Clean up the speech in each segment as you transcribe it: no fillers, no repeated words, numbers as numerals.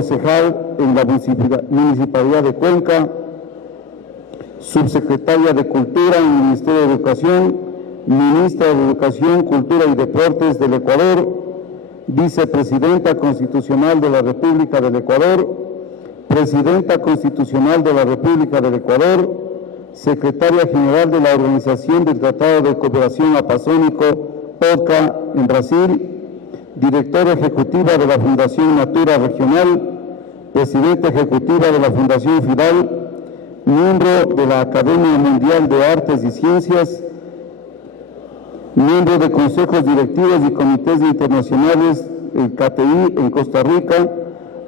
concejal en la Municipalidad de Cuenca, subsecretaria de Cultura en el Ministerio de Educación, ministra de Educación, Cultura y Deportes del Ecuador, vicepresidenta constitucional de la República del Ecuador, presidenta constitucional de la República del Ecuador, secretaria general de la Organización del Tratado de Cooperación Amazónico, OCA, en Brasil, directora ejecutiva de la Fundación Natura Regional, presidenta ejecutiva de la Fundación Fidal, miembro de la Academia Mundial de Artes y Ciencias, miembro de consejos directivos y comités internacionales, el KTI en Costa Rica,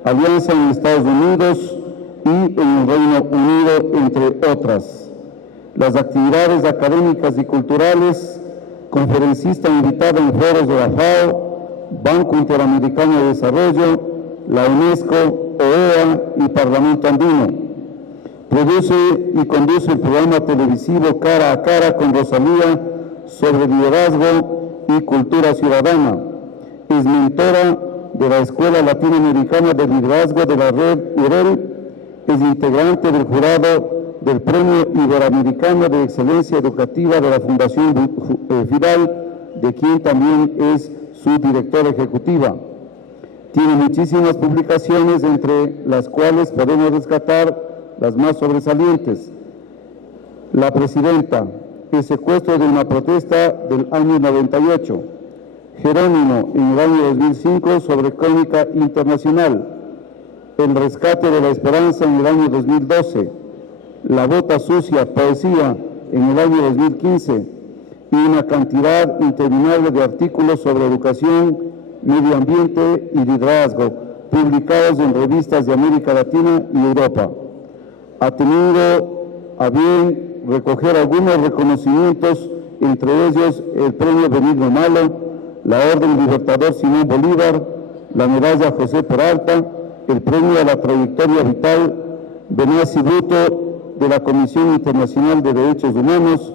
Alianza en Estados Unidos y en el Reino Unido, entre otras. Las actividades académicas y culturales, conferencista invitada en foros de la FAO, Banco Interamericano de Desarrollo, la UNESCO, OEA y Parlamento Andino. Produce y conduce el programa televisivo Cara a Cara con Rosalía sobre liderazgo y cultura ciudadana. Es mentora de la Escuela Latinoamericana de Liderazgo de la Red UREL. Es integrante del jurado del Premio Iberoamericano de Excelencia Educativa de la Fundación Fidal, de quien también es su directora ejecutiva. Tiene muchísimas publicaciones, entre las cuales podemos rescatar las más sobresalientes. La presidenta, el secuestro de una protesta del año 98, Jerónimo en el año 2005 sobre Crónica Internacional, el rescate de la esperanza en el año 2012, La bota sucia, poesía en el año 2015 y una cantidad interminable de artículos sobre educación, medio ambiente y liderazgo, publicados en revistas de América Latina y Europa. Ha tenido a bien recoger algunos reconocimientos, entre ellos el Premio Benigno Malo, la Orden Libertador Simón Bolívar, la Medalla José Peralta, el Premio a la Trayectoria Vital Benassi Bhutto de la Comisión Internacional de Derechos Humanos,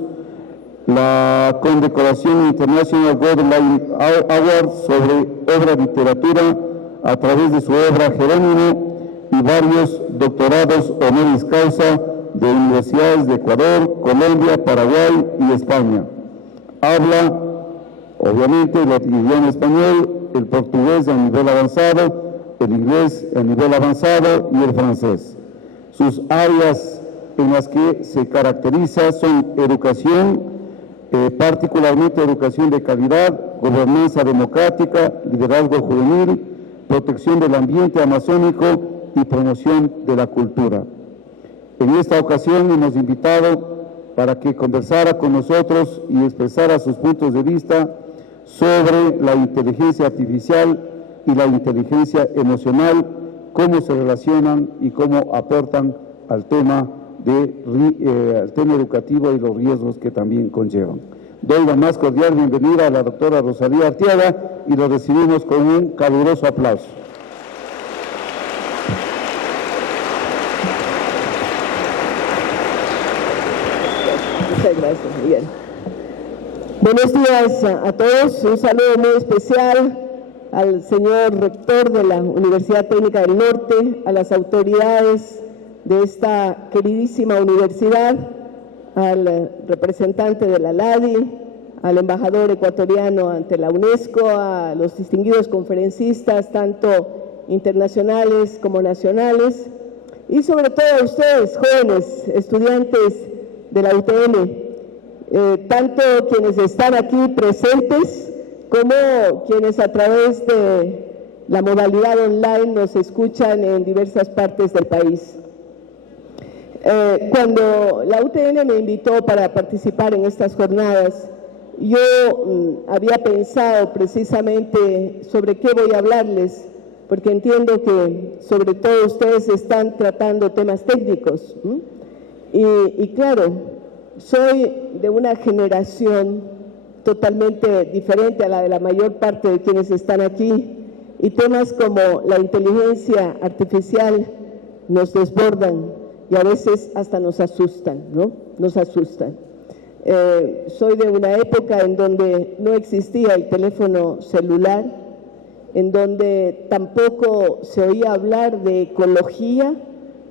la condecoración International Golden Lion Award sobre obra de literatura a través de su obra Jerónimo y varios doctorados honoris causa de universidades de Ecuador, Colombia, Paraguay y España. Habla, obviamente, el idioma español, el portugués a nivel avanzado, el inglés a nivel avanzado y el francés. Sus áreas en las que se caracteriza son educación, particularmente educación de calidad, gobernanza democrática, liderazgo juvenil, protección del ambiente amazónico y promoción de la cultura. En esta ocasión hemos invitado para que conversara con nosotros y expresara sus puntos de vista sobre la inteligencia artificial y la inteligencia emocional, cómo se relacionan y cómo aportan al tema educativo y los riesgos que también conllevan. Doy la más cordial bienvenida a la doctora Rosalía Arteaga y lo recibimos con un caluroso aplauso. Muchas gracias, Miguel. Buenos días a todos. Un saludo muy especial al señor rector de la Universidad Técnica del Norte, a las autoridades de esta queridísima universidad, al representante de la LADI, al embajador ecuatoriano ante la UNESCO, a los distinguidos conferencistas, tanto internacionales como nacionales, y sobre todo a ustedes, jóvenes, estudiantes de la UTN, tanto quienes están aquí presentes como quienes a través de la modalidad online nos escuchan en diversas partes del país. Cuando la UTN me invitó para participar en estas jornadas, yo había pensado precisamente sobre qué voy a hablarles, porque entiendo que sobre todo ustedes están tratando temas técnicos. Y claro, soy de una generación totalmente diferente a la de la mayor parte de quienes están aquí, y temas como la inteligencia artificial nos desbordan y a veces hasta nos asustan, ¿no? Nos asustan. Soy de una época en donde no existía el teléfono celular, en donde tampoco se oía hablar de ecología.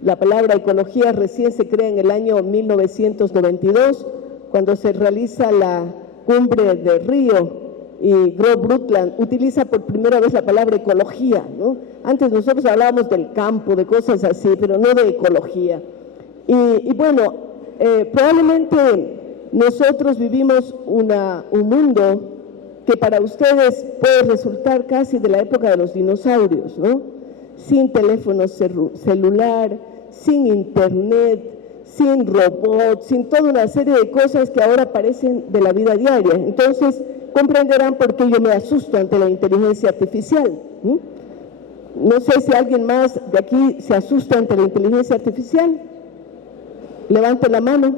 La palabra ecología recién se crea en el año 1992, cuando se realiza la cumbre de Río, y Gro Brundtland utiliza por primera vez la palabra ecología, ¿no? Antes nosotros hablábamos del campo, de cosas así, pero no de ecología. Y bueno, probablemente nosotros vivimos un mundo que para ustedes puede resultar casi de la época de los dinosaurios, ¿no? Sin teléfono celular, sin internet, sin robots, sin toda una serie de cosas que ahora parecen de la vida diaria. Entonces, comprenderán por qué yo me asusto ante la inteligencia artificial. No sé si alguien más de aquí se asusta ante la inteligencia artificial. Levante la mano.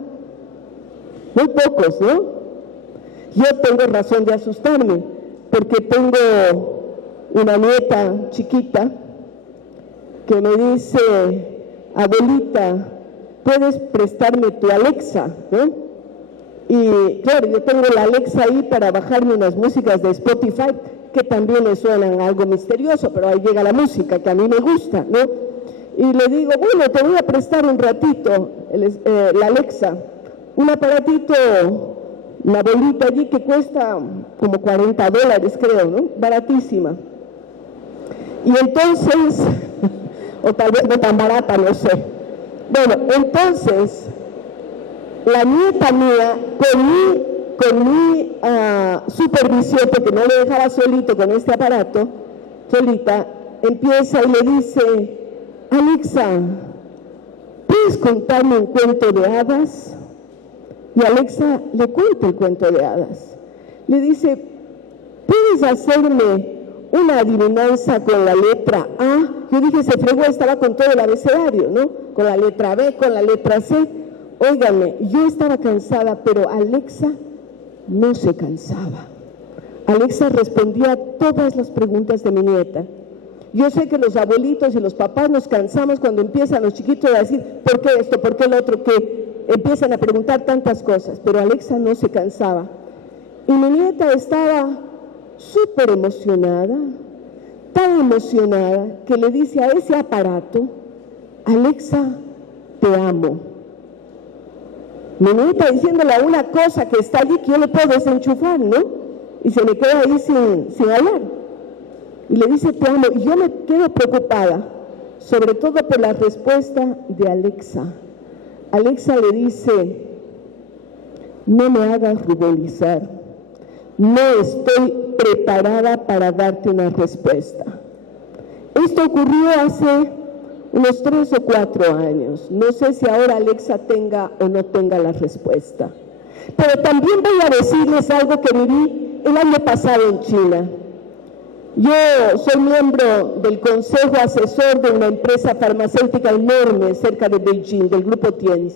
Muy pocos, ¿no? Yo tengo razón de asustarme, porque tengo una nieta chiquita que me dice: abuelita, ¿puedes prestarme tu Alexa? ¿No? Y claro, yo tengo la Alexa ahí para bajarme unas músicas de Spotify que también me suenan algo misterioso, pero ahí llega la música que a mí me gusta, ¿no? Y le digo: bueno, te voy a prestar un ratito la Alexa, un aparatito, una bolita allí que cuesta como $40, creo, ¿no? Baratísima. Y entonces, o tal vez no tan barata, no sé. Bueno, entonces, la nieta mía, con mi supervisión, porque no le dejaba solito con este aparato, solita, empieza y le dice: Alexa, ¿puedes contarme un cuento de hadas? Y Alexa le cuenta el cuento de hadas. Le dice: ¿puedes hacerme una adivinanza con la letra A? Yo dije, se fregó, estaba con todo el abecedario, ¿no? Con la letra B, con la letra C. Óigame, yo estaba cansada, pero Alexa no se cansaba. Alexa respondía a todas las preguntas de mi nieta. Yo sé que los abuelitos y los papás nos cansamos cuando empiezan los chiquitos a decir: ¿por qué esto? ¿Por qué lo otro? Que empiezan a preguntar tantas cosas, pero Alexa no se cansaba. Y mi nieta estaba súper emocionada, tan emocionada, que le dice a ese aparato: Alexa, te amo. Mi nieta diciéndole a una cosa que está allí que yo le puedo desenchufar, ¿no? Y se me queda ahí sin hablar. Y le dice: te amo. Y yo me quedo preocupada, sobre todo por la respuesta de Alexa. Alexa le dice: no me hagas ruborizar, no estoy preparada para darte una respuesta. Esto ocurrió hace unos 3 o 4 años. No sé si ahora Alexa tenga o no tenga la respuesta. Pero también voy a decirles algo que viví el año pasado en China. Yo soy miembro del consejo asesor de una empresa farmacéutica enorme cerca de Beijing, del grupo Tianz.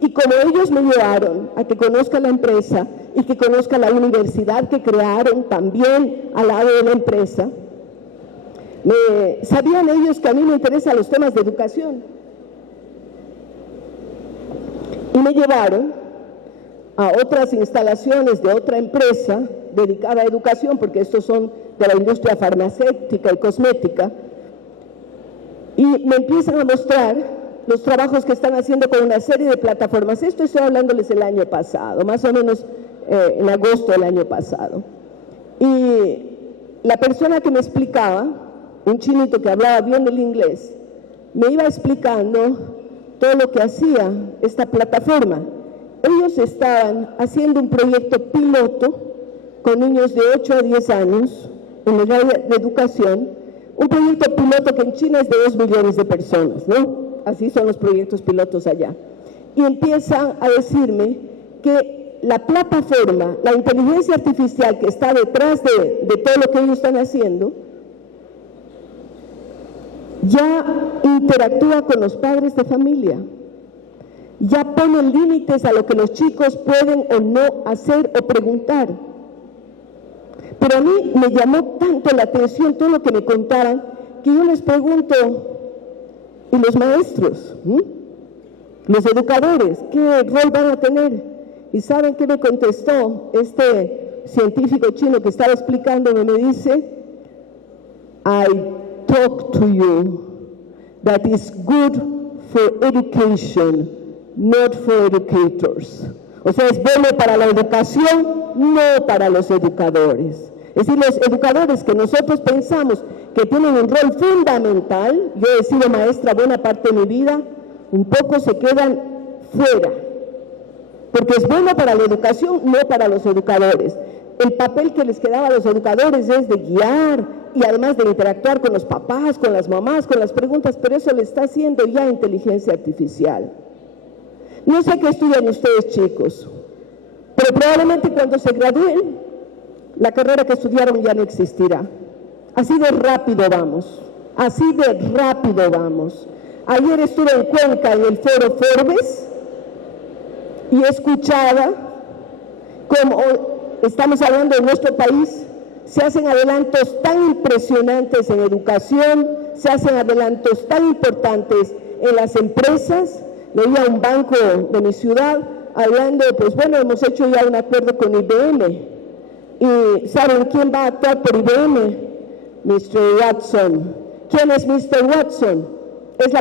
Y como ellos me llevaron a que conozca la empresa y que conozca la universidad que crearon también al lado de la empresa, sabían ellos que a mí me interesan los temas de educación. Y me llevaron a otras instalaciones de otra empresa dedicada a educación, porque estos son de la industria farmacéutica y cosmética, y me empiezan a mostrar los trabajos que están haciendo con una serie de plataformas. Esto estoy hablándoles el año pasado, más o menos en agosto del año pasado. Y la persona que me explicaba, un chinito que hablaba bien el inglés, me iba explicando todo lo que hacía esta plataforma. Ellos estaban haciendo un proyecto piloto con niños de 8 a 10 años en el área de educación, un proyecto piloto que en China es de 2 millones de personas, ¿no? Así son los proyectos pilotos allá. Y empiezan a decirme que la plataforma, la inteligencia artificial que está detrás de todo lo que ellos están haciendo, ya interactúa con los padres de familia, ya pone límites a lo que los chicos pueden o no hacer o preguntar. Pero a mí me llamó tanto la atención todo lo que me contaran, que yo les pregunto: ¿y los maestros? ¿Los educadores? ¿Qué rol van a tener? ¿Y saben qué me contestó este científico chino que estaba explicándome? Me dice: I talk to you that is good for education, not for educators. O sea, es bueno para la educación, no para los educadores. Es decir, los educadores que nosotros pensamos que tienen un rol fundamental, yo he sido maestra buena parte de mi vida, un poco se quedan fuera, porque es bueno para la educación, no para los educadores. El papel que les quedaba a los educadores es de guiar y además de interactuar con los papás, con las mamás, con las preguntas, pero eso le está haciendo ya inteligencia artificial. No sé qué estudian ustedes, chicos, pero probablemente cuando se gradúen, la carrera que estudiaron ya no existirá. Así de rápido vamos, así de rápido vamos. Ayer estuve en Cuenca en el foro Forbes y escuchaba cómo estamos hablando de nuestro país, se hacen adelantos tan impresionantes en educación, se hacen adelantos tan importantes en las empresas. Leía un banco de mi ciudad hablando, pues bueno, hemos hecho ya un acuerdo con IBM. ¿Y saben quién va a actuar por IBM? Mr. Watson. ¿Quién es Mr. Watson? Es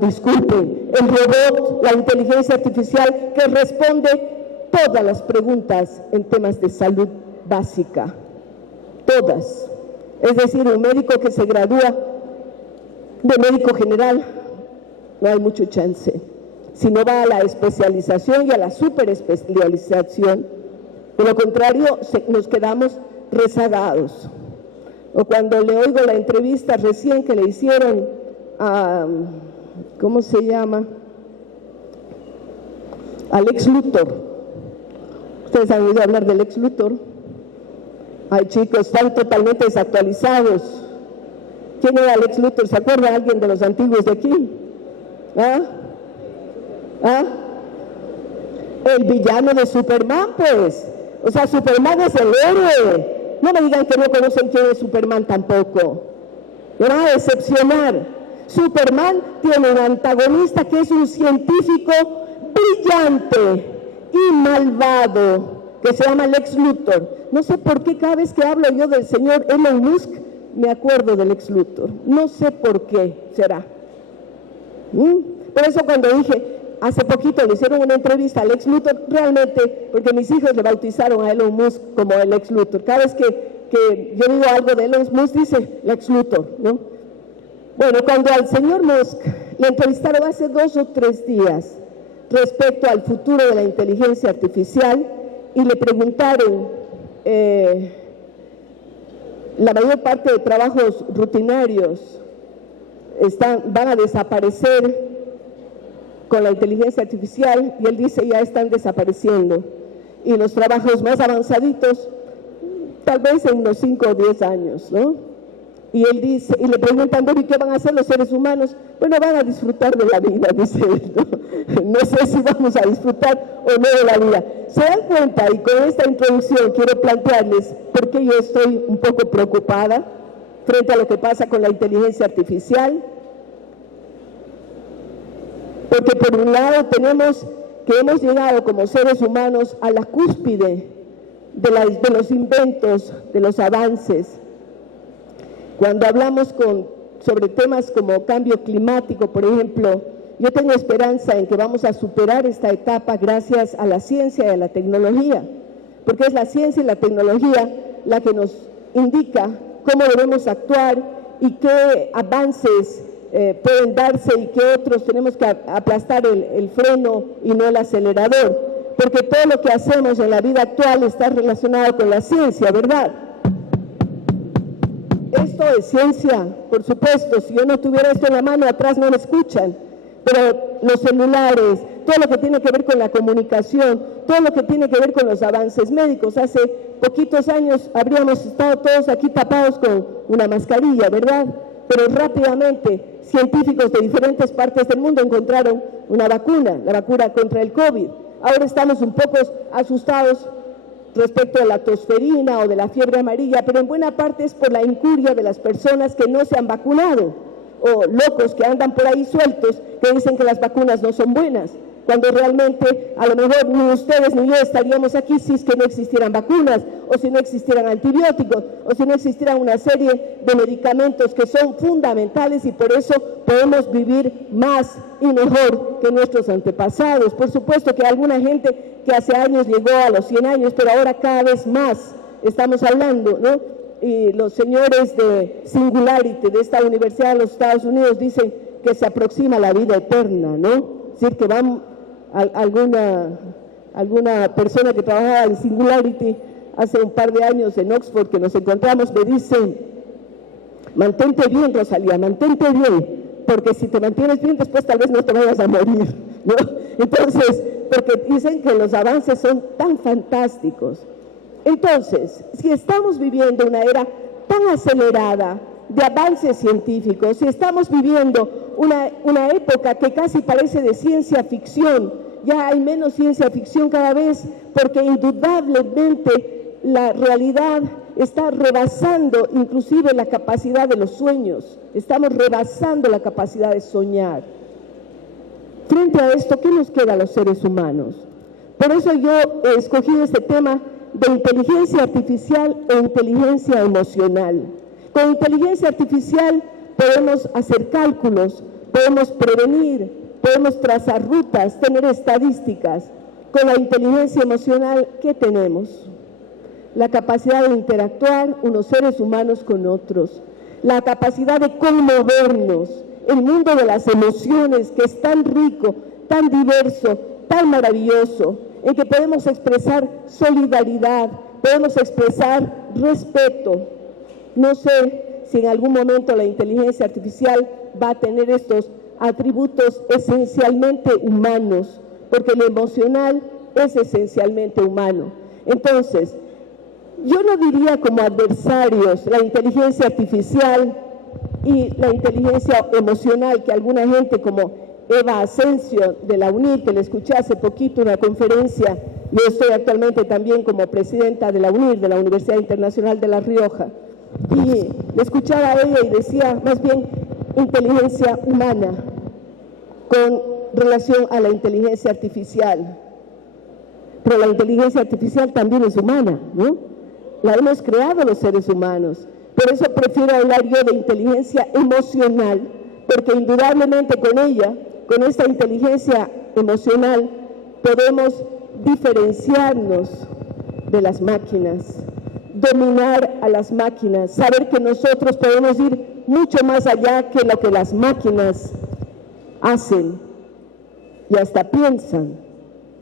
disculpen, el robot, la inteligencia artificial que responde todas las preguntas en temas de salud básica. Todas. Es decir, un médico que se gradúa de médico general, no hay mucho chance. Si no va a la especialización y a la superespecialización, de lo contrario, nos quedamos rezagados. O cuando le oigo la entrevista recién que le hicieron a, ¿cómo se llama? Al ex Luthor. ¿Ustedes han oído hablar del ex Luthor? Ay, chicos, están totalmente desactualizados. ¿Quién era el ex Luthor? ¿Se acuerda alguien de los antiguos de aquí? ¿Ah? ¿Ah? El villano de Superman, pues. O sea, Superman es el héroe. No me digan que no conocen quién es Superman tampoco. Me van a decepcionar. Superman tiene un antagonista que es un científico brillante y malvado, que se llama Lex Luthor. No sé por qué cada vez que hablo yo del señor Elon Musk, me acuerdo del Lex Luthor. No sé por qué será. Por eso cuando dije, hace poquito le hicieron una entrevista al Lex Luthor, realmente, porque mis hijos le bautizaron a Elon Musk como el Lex Luthor. Cada vez que yo digo algo de Elon Musk, dice Lex Luthor, ¿no? Bueno, cuando al señor Musk le entrevistaron hace 2 o 3 días respecto al futuro de la inteligencia artificial y le preguntaron, la mayor parte de trabajos rutinarios van a desaparecer con la inteligencia artificial, y él dice ya están desapareciendo, y los trabajos más avanzaditos tal vez en unos 5 o 10 años, ¿no? Y él dice, y le preguntan, ¿y qué van a hacer los seres humanos? Bueno, van a disfrutar de la vida, dice él, ¿no? No sé si vamos a disfrutar o no de la vida. ¿Se dan cuenta? Y con esta introducción quiero plantearles por qué yo estoy un poco preocupada frente a lo que pasa con la inteligencia artificial. Porque por un lado tenemos que hemos llegado como seres humanos a la cúspide de los inventos, de los avances. Cuando hablamos sobre temas como cambio climático, por ejemplo, yo tengo esperanza en que vamos a superar esta etapa gracias a la ciencia y a la tecnología, porque es la ciencia y la tecnología la que nos indica cómo debemos actuar y qué avances pueden darse y qué otros tenemos que aplastar el freno y no el acelerador, porque todo lo que hacemos en la vida actual está relacionado con la ciencia, ¿verdad? Esto es ciencia, por supuesto. Si yo no tuviera esto en la mano, atrás no me escuchan. Pero los celulares, todo lo que tiene que ver con la comunicación, todo lo que tiene que ver con los avances médicos. Hace poquitos años habríamos estado todos aquí tapados con una mascarilla, ¿verdad? Pero rápidamente científicos de diferentes partes del mundo encontraron una vacuna, la vacuna contra el COVID. Ahora estamos un poco asustados respecto de la tosferina o de la fiebre amarilla, pero en buena parte es por la incuria de las personas que no se han vacunado, o locos que andan por ahí sueltos que dicen que las vacunas no son buenas. cuando realmente a lo mejor ni ustedes ni yo estaríamos aquí si es que no existieran vacunas, o si no existieran antibióticos, o si no existieran una serie de medicamentos que son fundamentales y por eso podemos vivir más y mejor que nuestros antepasados. Por supuesto que hay alguna gente que hace años llegó a los 100 años, pero ahora cada vez más estamos hablando, ¿no? Y los señores de Singularity, de esta universidad de los Estados Unidos, dicen que se aproxima la vida eterna, ¿no? Es decir, que van alguna persona que trabajaba en Singularity hace un par de años en Oxford, que nos encontramos, me dice: mantente bien, Rosalía, mantente bien, porque si te mantienes bien, después tal vez no te vayas a morir, ¿no? Entonces, porque dicen que los avances son tan fantásticos. Entonces, si estamos viviendo una era tan acelerada de avances científicos, si estamos viviendo una época que casi parece de ciencia ficción, ya hay menos ciencia ficción cada vez, porque indudablemente la realidad está rebasando inclusive la capacidad de los sueños, estamos rebasando la capacidad de soñar. Frente a esto, ¿qué nos queda a los seres humanos? Por eso yo he escogido este tema de inteligencia artificial e inteligencia emocional. Con inteligencia artificial podemos hacer cálculos, podemos prevenir, podemos trazar rutas, tener estadísticas. Con la inteligencia emocional, ¿qué tenemos? La capacidad de interactuar unos seres humanos con otros, la capacidad de conmovernos, el mundo de las emociones que es tan rico, tan diverso, tan maravilloso, en que podemos expresar solidaridad, podemos expresar respeto. No sé si en algún momento la inteligencia artificial va a tener estos atributos esencialmente humanos, porque lo emocional es esencialmente humano. Entonces, yo no diría como adversarios la inteligencia artificial y la inteligencia emocional, que alguna gente como Eva Asensio de la UNIR, que le escuché hace poquito una conferencia, yo estoy actualmente también como presidenta de la UNIR, de la Universidad Internacional de La Rioja, y le escuchaba a ella y decía más bien inteligencia humana con relación a la inteligencia artificial. Pero la inteligencia artificial también es humana, ¿no? La hemos creado los seres humanos. Por eso prefiero hablar yo de inteligencia emocional, porque indudablemente con ella, con esta inteligencia emocional, podemos diferenciarnos de las máquinas, dominar a las máquinas, saber que nosotros podemos ir mucho más allá que lo que las máquinas hacen y hasta piensan.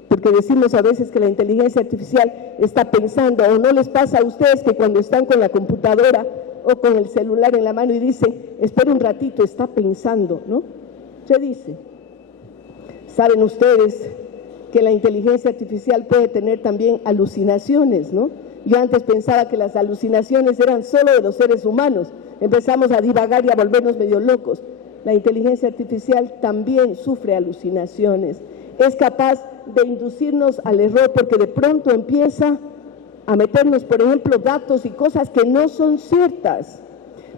Porque decimos a veces que la inteligencia artificial está pensando, o no les pasa a ustedes que cuando están con la computadora o con el celular en la mano y dicen, espera un ratito, está pensando, ¿no? Se dice. Saben ustedes que la inteligencia artificial puede tener también alucinaciones, ¿no? Yo antes pensaba que las alucinaciones eran solo de los seres humanos. Empezamos a divagar y a volvernos medio locos. La inteligencia artificial también sufre alucinaciones. Es capaz de inducirnos al error porque de pronto empieza a meternos, por ejemplo, datos y cosas que no son ciertas.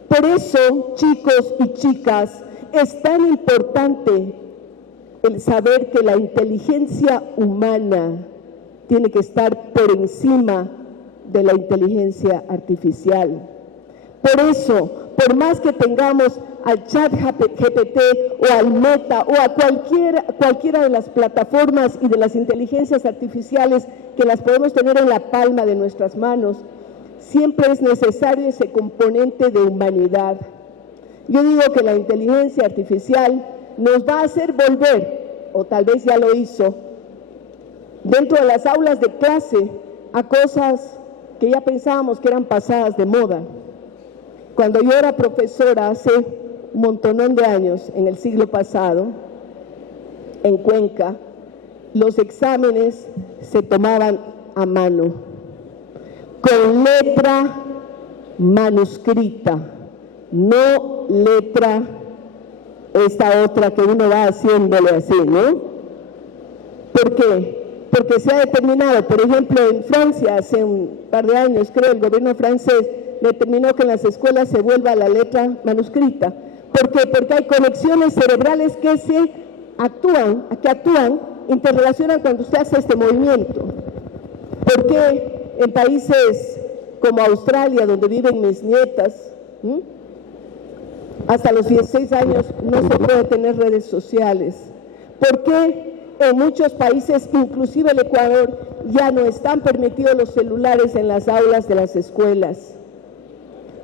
Por eso, chicos y chicas, es tan importante el saber que la inteligencia humana tiene que estar por encima de la inteligencia artificial. Por eso, por más que tengamos al ChatGPT o al Meta o a cualquiera de las plataformas y de las inteligencias artificiales que las podemos tener en la palma de nuestras manos, siempre es necesario ese componente de humanidad. Yo digo que la inteligencia artificial nos va a hacer volver, o tal vez ya lo hizo, dentro de las aulas de clase a cosas que ya pensábamos que eran pasadas de moda. Cuando yo era profesora hace un montonón de años, en el siglo pasado, en Cuenca, los exámenes se tomaban a mano, con letra manuscrita, no letra esta otra que uno va haciéndole así, ¿no? ¿Por qué? Porque se ha determinado, por ejemplo, en Francia, hace un par de años, creo, el gobierno francés determinó que en las escuelas se vuelva la letra manuscrita. ¿Por qué? Porque hay conexiones cerebrales que actúan interrelacionan cuando usted hace este movimiento? ¿Por qué en países como Australia, donde viven mis nietas, hasta los 16 años no se puede tener redes sociales? ¿Por qué en muchos países, inclusive el Ecuador, ya no están permitidos los celulares en las aulas de las escuelas?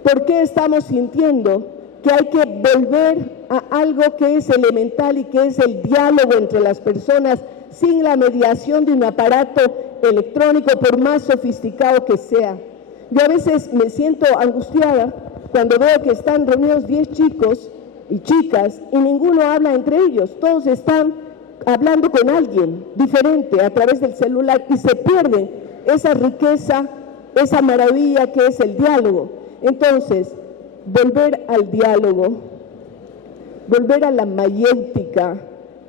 ¿Por qué estamos sintiendo que hay que volver a algo que es elemental y que es el diálogo entre las personas sin la mediación de un aparato electrónico, por más sofisticado que sea? Yo a veces me siento angustiada cuando veo que están reunidos 10 chicos y chicas y ninguno habla entre ellos, todos están hablando con alguien diferente a través del celular y se pierde esa riqueza, esa maravilla que es el diálogo. Entonces, volver al diálogo, volver a la mayéutica,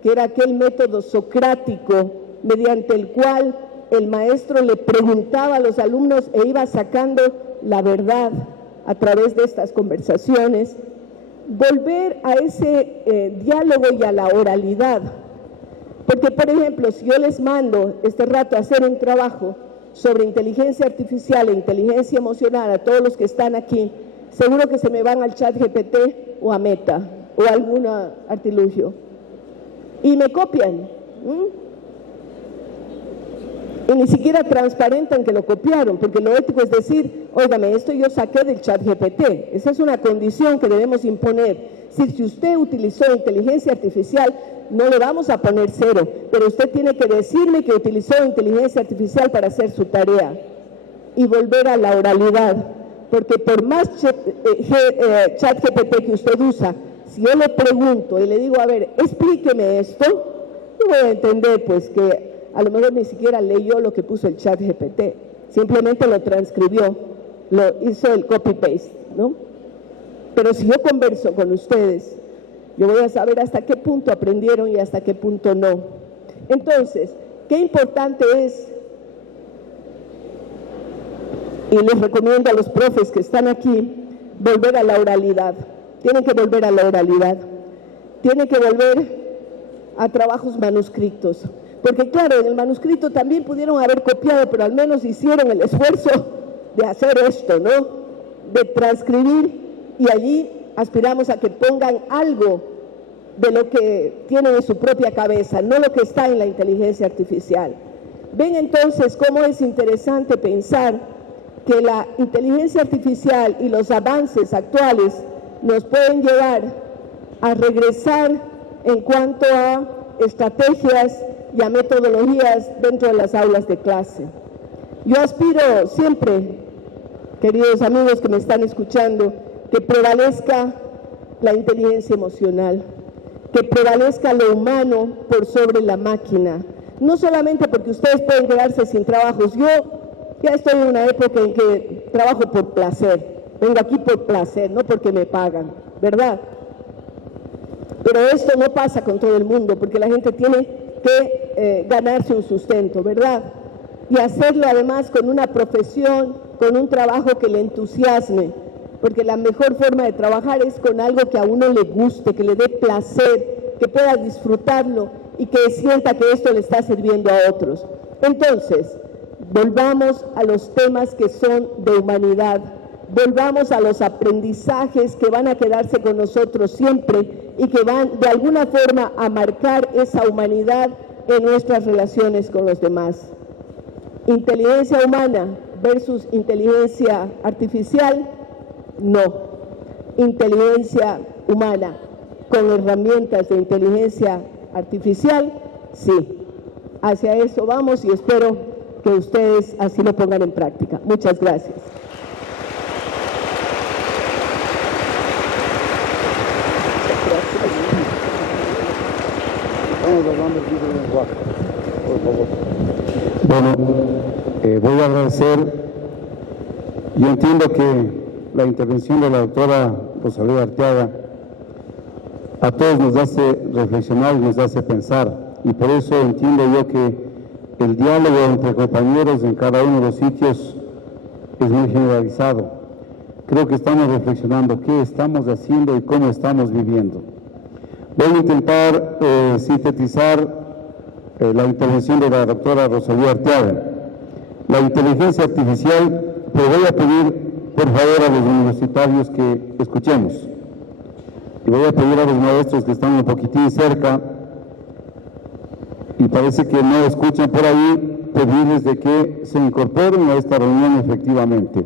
que era aquel método socrático mediante el cual el maestro le preguntaba a los alumnos e iba sacando la verdad a través de estas conversaciones, volver a ese diálogo y a la oralidad. Porque, por ejemplo, si yo les mando este rato a hacer un trabajo sobre inteligencia artificial e inteligencia emocional a todos los que están aquí, seguro que se me van al ChatGPT o a Meta o a algún artilugio y me copian. Y ni siquiera transparentan que lo copiaron, porque lo ético es decir, óigame, esto yo saqué del ChatGPT. Esa es una condición que debemos imponer. Si usted utilizó inteligencia artificial, no le vamos a poner 0, pero usted tiene que decirme que utilizó inteligencia artificial para hacer su tarea. Y volver a la oralidad, porque por más ChatGPT que usted usa, si yo le pregunto y le digo, a ver, explíqueme esto, yo voy a entender pues que a lo mejor ni siquiera leyó lo que puso el ChatGPT, simplemente lo transcribió, lo hizo el copy-paste, ¿no? Pero si yo converso con ustedes, yo voy a saber hasta qué punto aprendieron y hasta qué punto no. Entonces, qué importante es, y les recomiendo a los profes que están aquí, volver a la oralidad. Tienen que volver a la oralidad. Tienen que volver a trabajos manuscritos. Porque claro, en el manuscrito también pudieron haber copiado, pero al menos hicieron el esfuerzo de hacer esto, ¿no? De transcribir, y allí aspiramos a que pongan algo de lo que tienen en su propia cabeza, no lo que está en la inteligencia artificial. Ven entonces cómo es interesante pensar que la inteligencia artificial y los avances actuales nos pueden llevar a regresar en cuanto a estrategias y a metodologías dentro de las aulas de clase. Yo aspiro siempre, queridos amigos que me están escuchando, que prevalezca la inteligencia emocional, que prevalezca lo humano por sobre la máquina. No solamente porque ustedes pueden quedarse sin trabajos. Yo ya estoy en una época en que trabajo por placer. Vengo aquí por placer, no porque me pagan, ¿verdad? Pero esto no pasa con todo el mundo, porque la gente tiene que ganarse un sustento, ¿verdad? Y hacerlo además con una profesión, con un trabajo que le entusiasme, porque la mejor forma de trabajar es con algo que a uno le guste, que le dé placer, que pueda disfrutarlo y que sienta que esto le está sirviendo a otros. Entonces, volvamos a los temas que son de humanidad, volvamos a los aprendizajes que van a quedarse con nosotros siempre y que van de alguna forma a marcar esa humanidad en nuestras relaciones con los demás. Inteligencia humana versus inteligencia artificial, no. Inteligencia humana con herramientas de inteligencia artificial, sí. Hacia eso vamos y espero que ustedes así lo pongan en práctica. Muchas gracias. Bueno, voy a agradecer. Yo entiendo que la intervención de la doctora Rosalía Arteaga a todos nos hace reflexionar y nos hace pensar, y por eso entiendo yo que el diálogo entre compañeros en cada uno de los sitios es muy generalizado. Creo que estamos reflexionando qué estamos haciendo y cómo estamos viviendo. Voy a intentar sintetizar la intervención de la doctora Rosalía Arteaga. La inteligencia artificial, pero voy a pedir por favor a los universitarios que escuchemos. Y voy a pedir a los maestros que están un poquitín cerca y parece que no escuchan por ahí, pedirles de que se incorporen a esta reunión efectivamente.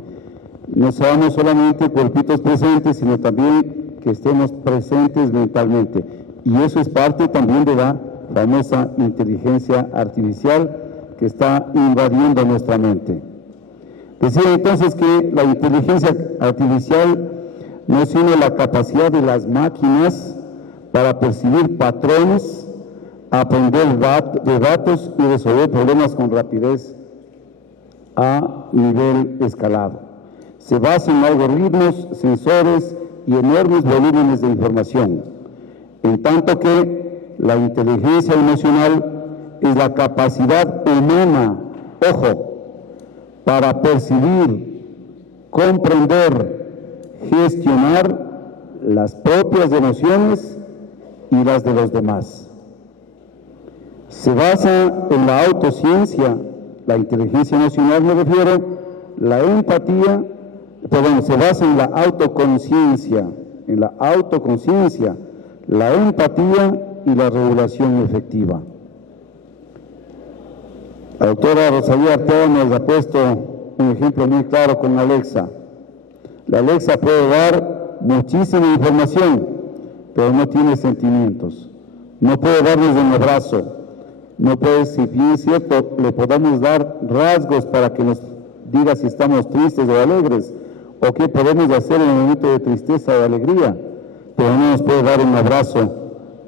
No seamos solamente cuerpitos presentes, sino también que estemos presentes mentalmente. Y eso es parte también de la famosa inteligencia artificial que está invadiendo nuestra mente. Decía entonces que la inteligencia artificial no es sino la capacidad de las máquinas para percibir patrones, aprender de datos y resolver problemas con rapidez a nivel escalado. Se basa en algoritmos, sensores y enormes volúmenes de información, en tanto que la inteligencia emocional es la capacidad humana, ojo, para percibir, comprender, gestionar las propias emociones y las de los demás. Se basa en la autociencia, la inteligencia emocional me refiero, la empatía, se basa en la autoconciencia, la empatía y la regulación efectiva. La doctora Rosalía Arteaga nos ha puesto un ejemplo muy claro con Alexa. La Alexa puede dar muchísima información, pero no tiene sentimientos. No puede darnos un abrazo. No puede, si bien es cierto, le podemos dar rasgos para que nos diga si estamos tristes o alegres, o qué podemos hacer en el momento de tristeza o alegría, pero no nos puede dar un abrazo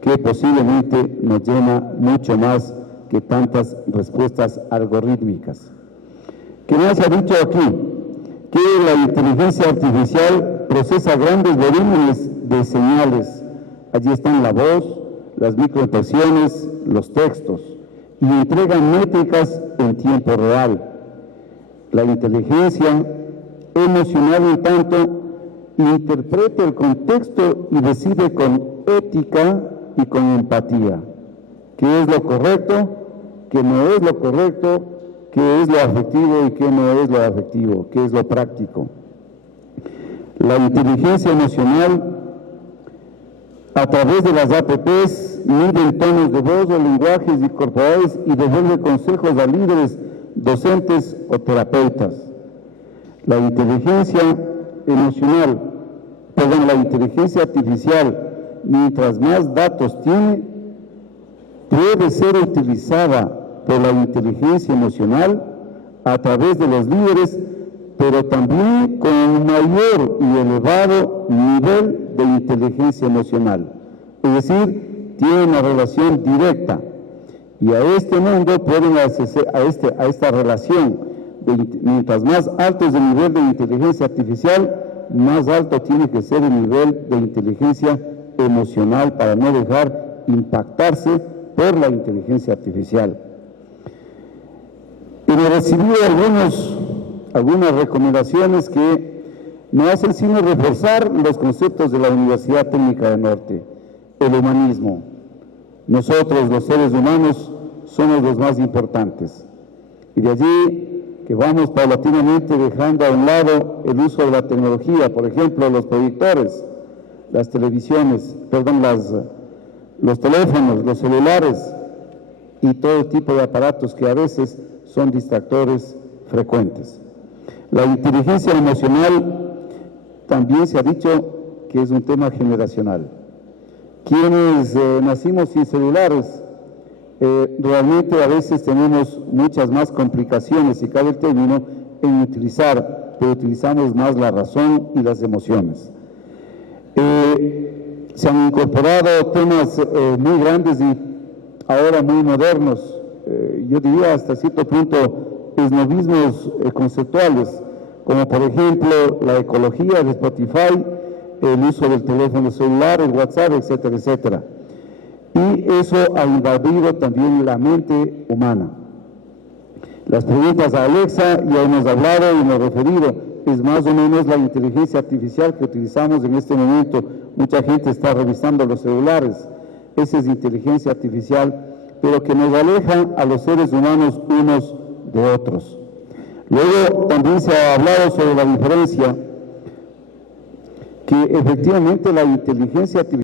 que posiblemente nos llena mucho más que tantas respuestas algorítmicas. ¿Qué más se ha dicho aquí? Que la inteligencia artificial procesa grandes volúmenes de señales. Allí están la voz, las microexpresiones, los textos, y entregan métricas en tiempo real. La inteligencia emocional, en tanto, interpreta el contexto y decide con ética y con empatía qué es lo correcto, qué no es lo correcto, qué es lo afectivo y qué no es lo afectivo, qué es lo práctico. La inteligencia emocional, a través de las APPs, mide tonos de voz o lenguajes corporales y devuelve consejos a líderes, docentes o terapeutas. La inteligencia artificial, mientras más datos tiene, puede ser utilizada por la inteligencia emocional a través de los líderes, pero también con un mayor y elevado nivel de inteligencia emocional. Es decir, tiene una relación directa. Y a este mundo pueden acceder a esta relación. Mientras más alto es el nivel de inteligencia artificial, más alto tiene que ser el nivel de inteligencia emocional para no dejar impactarse por la inteligencia artificial. He recibido algunas recomendaciones que no hacen sino reforzar los conceptos de la Universidad Técnica del Norte, el humanismo. Nosotros, los seres humanos, somos los más importantes. Y de allí que vamos paulatinamente dejando a un lado el uso de la tecnología, por ejemplo, los proyectores, las televisiones, los teléfonos, los celulares y todo tipo de aparatos que a veces son distractores frecuentes. La inteligencia emocional también se ha dicho que es un tema generacional. Quienes nacimos sin celulares, realmente a veces tenemos muchas más complicaciones, si cabe el término, en utilizar, pero utilizamos más la razón y las emociones. Se han incorporado temas muy grandes y ahora muy modernos, yo diría hasta cierto punto esnovismos conceptuales, como por ejemplo la ecología de Spotify, el uso del teléfono celular, el WhatsApp, etcétera, etcétera. Y eso ha invadido también la mente humana. Las preguntas a Alexa, ya hemos hablado y hemos referido, es más o menos la inteligencia artificial que utilizamos en este momento. Mucha gente está revisando los celulares. Esa es inteligencia artificial pero que nos alejan a los seres humanos unos de otros. Luego también se ha hablado sobre la diferencia que efectivamente la inteligencia artificial